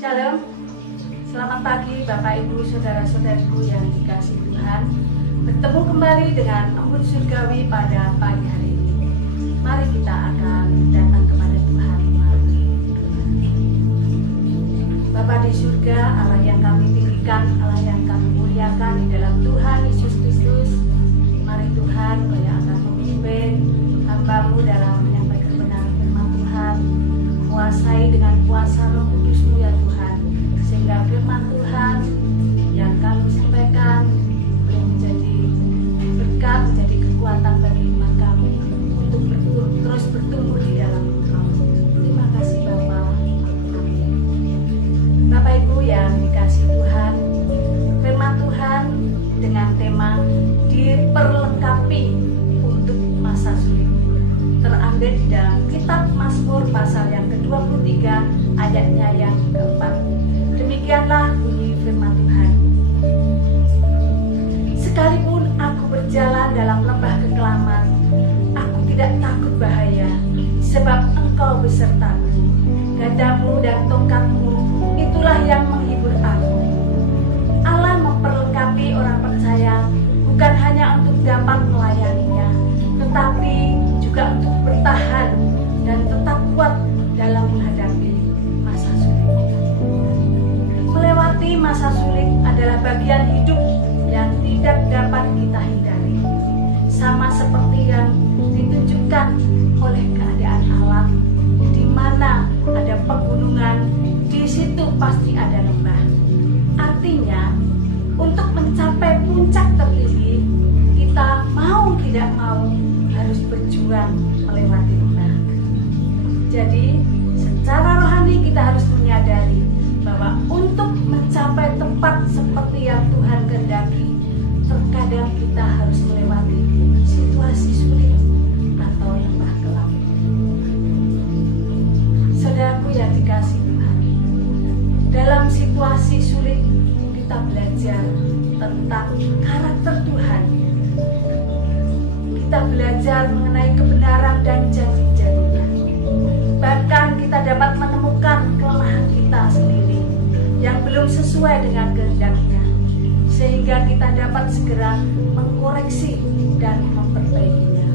Shalom, selamat pagi Bapak Ibu Saudara-saudariku yang dikasihi Tuhan. Bertemu kembali dengan Embun Surgawi pada pagi hari ini. Mari kita akan datang kepada Tuhan. Bapa di surga, Allah yang kami tinggikan, Allah yang kami muliakan di dalam Tuhan Yesus Kristus. Mari Tuhan, Kau yang akan memimpin hamba-Mu dalam menyampaikan kebenaran firman Tuhan. Kuasai dengan kuasa Roh Kudus-Mu ya Tuhan, sehingga firman Tuhan yang kami sampaikan boleh menjadi berkat, menjadi kekuatan bagi iman kami untuk terus bertumbuh di dalam Engkau. Terima kasih Bapa. Amin. Bapak Ibu yang dikasihi Tuhan, firman Tuhan dengan tema diperlengkapi untuk masa sulit terambil di dalam kitab Mazmur pasal yang ke-23 ayatnya yang keempat. Demikianlah bunyi firman Tuhan. Sekalipun aku berjalan dalam lembah kekelaman, aku tidak takut bahaya, sebab Engkau besertaku. Gadamu dan tongkatmu, itulah yang menghibur aku. Allah memperlengkapi orang percaya bukan hanya untuk dapat melayaninya, tetapi juga untuk bertahan dan tetap kuat dalam menghadapi masa sulit. Melewati masa sulit adalah bagian hidup yang tidak dapat kita hindari. Sama seperti yang ditunjukkan oleh keadaan alam, di mana ada pegunungan, di situ pasti ada lembah. Artinya, untuk mencapai puncak tertinggi, kita mau tidak mau harus berjuang melewati lembah. Jadi, secara rohani kita harus menyadari bahwa untuk mencapai tempat seperti yang Tuhan kehendaki, terkadang kita harus melewati situasi sulit atau lembah kelam. Saudaraku yang dikasihi Tuhan, dalam situasi sulit kita belajar tentang karakter Tuhan. Kita belajar mengenai kebenaran dan janji-janjinya. Bahkan kita dapat menemukan kelemahan kita sendiri yang belum sesuai dengan kehendaknya, sehingga kita dapat segera mengkoreksi dan memperbaikinya.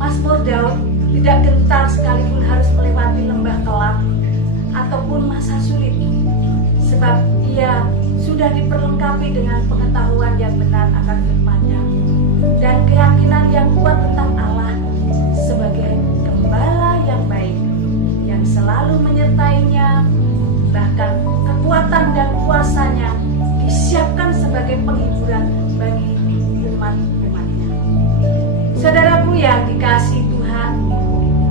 Mazmur Daud tidak gentar sekalipun harus melewati lembah kelam ataupun masa sulit, sebab ia sudah diperlengkapi dengan pengetahuan yang benar akan firman-Nya dan keyakinan yang kuat tentang Allah sebagai gembala yang baik yang selalu menyertainya. Bahkan kekuatan dan kuasanya disiapkan sebagai penghiburan bagi umat-umatnya. Saudaraku yang dikasihi Tuhan,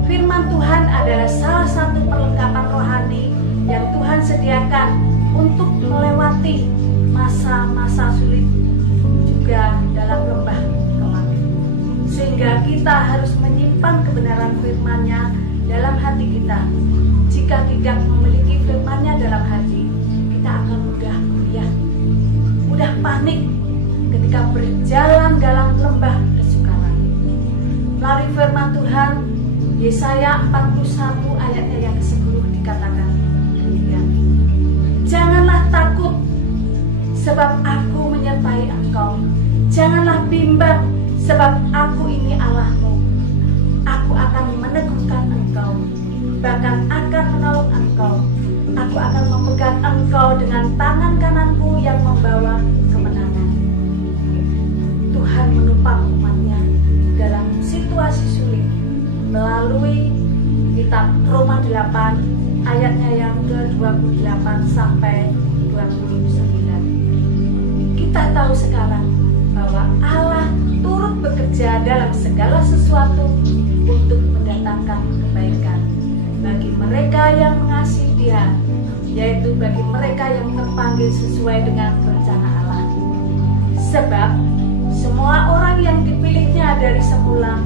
firman Tuhan adalah salah satu perlengkapan rohani yang Tuhan sediakan untuk melewati masa-masa sulit juga dalam lembah kelam. Sehingga kita harus menyimpan kebenaran firman-Nya dalam hati kita. Jika tidak memiliki firman-Nya dalam hati, kita akan mudah goyah, mudah panik ketika berjalan dalam lembah kesukaran. Melalui firman Tuhan, Yesaya 41 ayatnya yang ke-10 dikatakan demikian. Janganlah takut, sebab aku menyertai engkau. Janganlah bimbang, sebab aku ini Allahmu. Aku akan meneguhkan engkau, bahkan akan menolong engkau. Aku akan memegang engkau dengan tangan kananku yang membawa kemenangan. Tuhan menopang umat-Nya dalam situasi sulit melalui kitab Roma 8 ayatnya yang ke-28 sampai 29. Kita tahu sekarang bahwa Allah turut bekerja dalam segala sesuatu untuk mendatangkan kebaikan bagi mereka yang mengasihi Dia, yaitu bagi mereka yang terpanggil sesuai dengan rencana Allah. Sebab semua orang yang dipilihnya dari semula,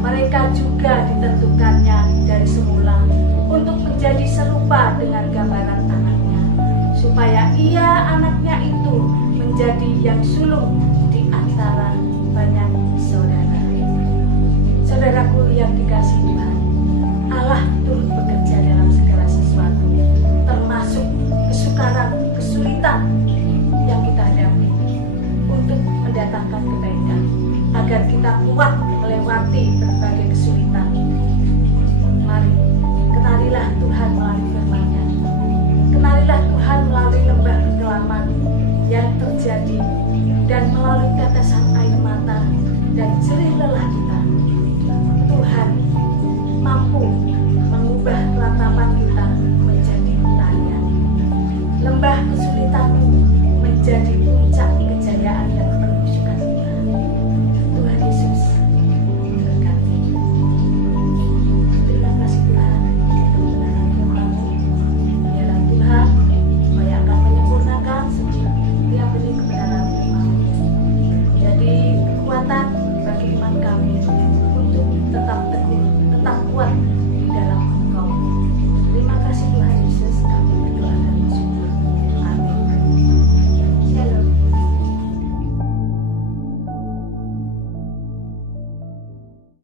mereka juga ditentukannya dari semula untuk menjadi serupa dengan gambaran anaknya, supaya ia anaknya itu menjadi yang sulung di antara banyak saudara. Saudaraku yang dikasihi Tuhan, Allah turut bekerja dalam segala sesuatu, termasuk agar kita kuat melewati berbagai kesulitan. Mari, kenalilah Tuhan melalui firman-Nya. Kenalilah Tuhan melalui lembah kekelaman yang terjadi dan melalui tetesan air mata dan jerih lelah kita. Tuhan mampu mengubah ratapan kita menjadi tarian. Lembah kesulitanmu menjadi